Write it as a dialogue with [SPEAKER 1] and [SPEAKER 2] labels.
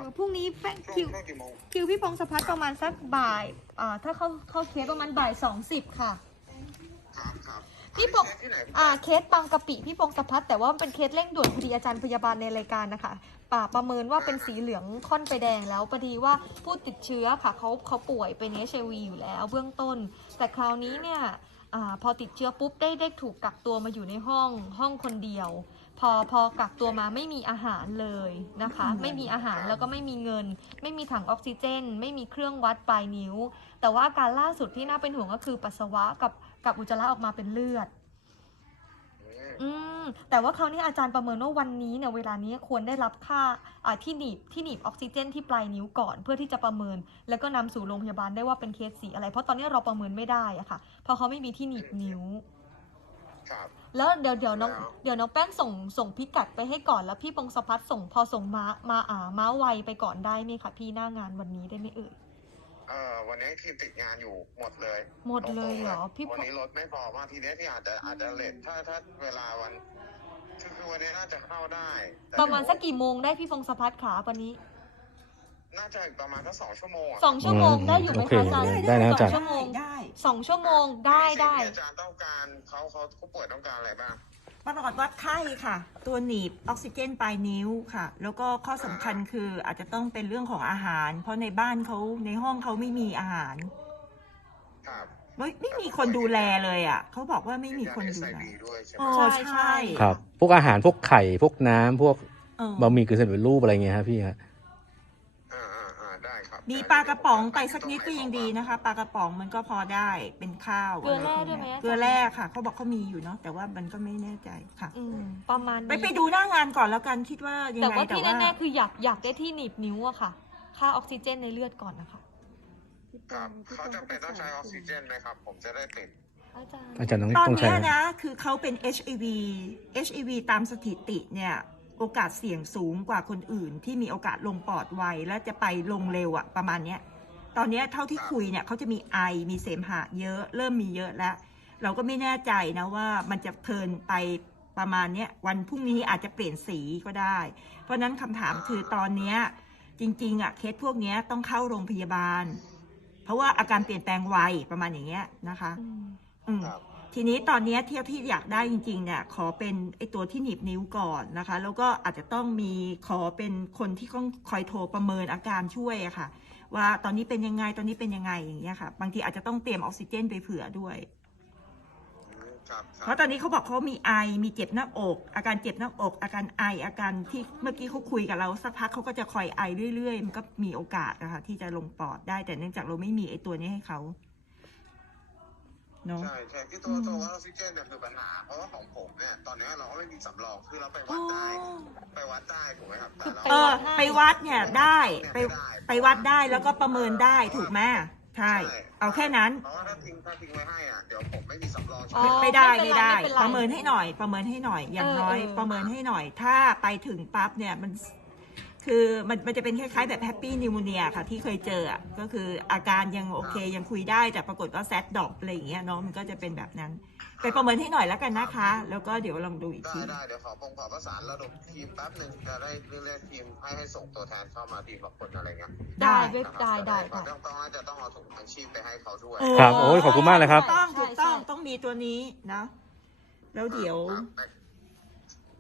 [SPEAKER 1] พรุ่งนี้แป้งคิวพี่พงศพัฒน์ประมาณสักบ่ายถ้าเข้าเคสประมาณบ่าย2:10ค่ะ
[SPEAKER 2] ครับ
[SPEAKER 1] พี่พงเคสบางกะปิพี่พงศพัฒน์แต่ว่ามันเป็นเคสเร่งด่วนพอดีอาจารย์พยาบาลในรายการนะคะประเมินว่าเป็นสีเหลืองค่อนไปแดงแล้วพอดีว่าผู้ติดเชื้อค่ะเขาป่วยเป็น HIV อยู่แล้วเบื้องต้นแต่คราวนี้เนี่ยพอติดเชื้อปุ๊บได้ถูกกักตัวมาอยู่ในห้องคนเดียวพอกักตัวมาไม่มีอาหารเลยนะคะไม่มีอาหารแล้วก็ไม่มีเงินไม่มีถังออกซิเจนไม่มีเครื่องวัดปลายนิ้วแต่ว่าอาการล่าสุดที่น่าเป็นห่วงก็คือปัสสาวะกับอุจจาระออกมาเป็นเลือดแต่ว่าคราวนี้อาจารย์ประเมินว่าวันนี้เนี่ยเวลานี้ควรได้รับค่าที่หนีบออกซิเจนที่ปลายนิ้วก่อนเพื่อที่จะประเมินแล้วก็นำสู่โรงพยาบาลได้ว่าเป็นเคสสีอะไรเพราะตอนนี้เราประเมินไม่ได้อะค่ะเพราะเขาไม่มีที่หนีบนิ้วแล้วเดี๋ยวน้องแป้งส่งพิกัดไปให้ก่อนแล้วพี่พงศพัฒน์ส่งม้าไวไปก่อนได้ไหมคะพี่หน้างานวันนี้ได้ไหมเอ่ย
[SPEAKER 2] วันนี้ทีมติดงานอยู่หมด
[SPEAKER 1] เลยเหรอพี่
[SPEAKER 2] วันนี้รถไม่พอว่าทีนี้ที่อาจจะเลทถ้าเวลาวันคือวันนี้น่าจะเข้าได้
[SPEAKER 1] ประมาณสักกี่โมงได้พี่พงศพัฒน์ขาวันนี้
[SPEAKER 2] น่าจะประมาณสัก2 ชั่วโมง
[SPEAKER 1] 2 ชั่วโมงได้อยู่ไหมคะอาจารย์
[SPEAKER 3] ได้นะอาจารย์
[SPEAKER 1] 2 ชั่วโมงได้2 ชั่วโมงได้
[SPEAKER 2] อาจารย์ต้องการเขาป่วยต้องการอะไรบ้าง
[SPEAKER 4] ประวัติวัดไข้ค่ะตัวหนีบออกซิเจนปลายนิ้วค่ะแล้วก็ข้อสำคัญคืออาจจะต้องเป็นเรื่องของอาหารเพราะในบ้านเขาในห้องเขาไม่มีอาหาร
[SPEAKER 2] ครับ
[SPEAKER 4] ไม่มีคนดูแลเลยอ่ะเขาบอกว่าไม่มีคนดูแล
[SPEAKER 1] ใช่
[SPEAKER 3] ครับพวกอาหารพวกไข่พวกน้ำพวกบะหมี่กึ่งสำเร็จรูปอะไรเงี้ยครับพี่ฮะ
[SPEAKER 2] ได้ครับ
[SPEAKER 4] มีปลากระป๋องไปสักนิดก็ยังดีนะคะปลากระป๋องมันก็พอได้เป็นข้าว
[SPEAKER 1] เกลือแร่ด้วยไหม
[SPEAKER 4] เกลือแร่ค่ะเขาบอกเขามีอยู่เนาะแต่ว่ามันก็ไม่แน่ใจค่ะ
[SPEAKER 1] ประมาณ
[SPEAKER 4] ไปดูหน้างานก่อนแล้วกันคิดว่ายังไง
[SPEAKER 1] แต่ว่าที่แน่ๆคืออยากได้ที่หนีบนิ้วอะค่ะค่าออกซิเจนในเลือดก่อนนะคะ
[SPEAKER 2] ครับเขาจำเป็นต้องใช้ออกซิเจนไหมครับผมจะได้ติด
[SPEAKER 3] อาจารย์
[SPEAKER 4] ตอน
[SPEAKER 3] นี้
[SPEAKER 4] นะคือเขาเป็น HIV ตามสถิติเนี่ยโอกาสเสี่ยงสูงกว่าคนอื่นที่มีโอกาสลงปอดไวและจะไปลงเร็วอะประมาณเนี้ยตอนนี้เท่าที่คุยเนี่ยเขาจะมีไอมีเสมหะเยอะเริ่มมีเยอะแล้วเราก็ไม่แน่ใจนะว่ามันจะเทิร์นไปประมาณเนี้ยวันพรุ่งนี้อาจจะเปลี่ยนสีก็ได้เพราะนั้นคำถามคือตอนนี้จริงๆอะเคสพวกนี้ต้องเข้าโรงพยาบาลเพราะว่าอาการเปลี่ยนแปลงไวประมาณอย่างเงี้ยนะคะทีนี้ตอนนี้ที่อยากได้จริงๆเนี่ยขอเป็นไอตัวที่หนีบนิ้วก่อนนะคะแล้วก็อาจจะต้องมีขอเป็นคนที่ต้องคอยโทรประเมินอาการช่วยอะค่ะว่าตอนนี้เป็นยังไงตอนนี้เป็นยังไงอย่างเงี้ยค่ะบางทีอาจจะต้องเตรียมออกซิเจนไปเผื่อด้วยเพราะตอนนี้เขาบอกเขามีไอมีเจ็บหน้าอกอาการเจ็บหน้าอกอาการไออาการที่เมื่อกี้เขาคุยกับเราสักพักเขาก็จะคอยไอเรื่อยๆมันก็มีโอกาสนะคะที่จะลงปอดได้แต่เนื่องจากเราไม่มีไอตัวนี้ให้เขา
[SPEAKER 2] ใช่ที่ตัวออกซิเจนเนี่ยคือปัญหาเพราะว่าของผมเนี่ยตอนนี้เราก็ไม่มีสำรองคือเราไปวัดได้ถูกไหมครับ
[SPEAKER 4] ไปวัดเนี่ยได้ไปวัดได้แล้วก็ประเมินได้ถูกไหมใช่เอาแค่นั้น
[SPEAKER 2] เพราะว่าถ้าทิ้งไว้ให้อ่ะเดี๋ยวผมไม่มีสำรอง
[SPEAKER 4] ไม่ได้ประเมินให้หน่อยอย่างน้อยประเมินให้หน่อยถ้าไปถึงปั๊บเนี่ยคือมันจะเป็นคล้ายๆแบบแฮปปี้นิวโมเนียค่ะที่เคยเจอก็คืออาการยังโอเคยังคุยได้แต่ปรากฏว่าแซดดรอปอะไรอย่างเงี้ยเนาะมันก็จะเป็นแบบนั้นไปประเมินให้หน่อยแล้วกันนะคะแล้วก็เดี๋ยวลองดูอีกที
[SPEAKER 2] ได้เดี๋ยวขอประสานระดมทีมแป๊บนึงจะได้เรียกทีมให้ส่งตัวแทนเข้ามาทีมละคนอะไรเงี้ย
[SPEAKER 1] ได้
[SPEAKER 2] ต้องเอาถุงมือชีพไปให้เขาด้วย
[SPEAKER 3] ครับโอ้ยขอบคุณมากเลยครับ
[SPEAKER 4] ถูกต้องมีตัวนี้นะแล้วเดี๋ยว